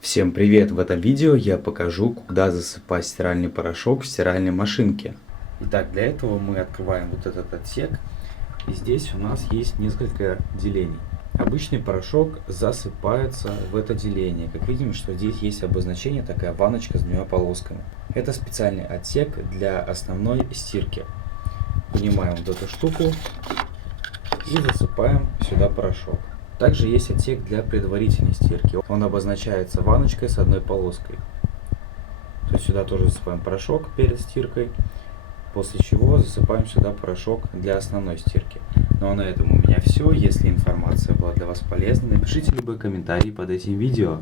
Всем привет! В этом видео я покажу, куда засыпать стиральный порошок в стиральной машинке. Итак, для этого мы открываем вот этот отсек. И здесь у нас есть несколько делений. Обычный порошок засыпается в это деление. Как видим, что здесь есть обозначение, такая ванночка с двумя полосками. Это специальный отсек для основной стирки. Вынимаем вот эту штуку и засыпаем сюда порошок. Также есть отсек для предварительной стирки. Он обозначается ванночкой с одной полоской. То есть сюда тоже засыпаем порошок перед стиркой, после чего засыпаем сюда порошок для основной стирки. Ну а на этом у меня все. Если информация была для вас полезна, напишите любой комментарий под этим видео.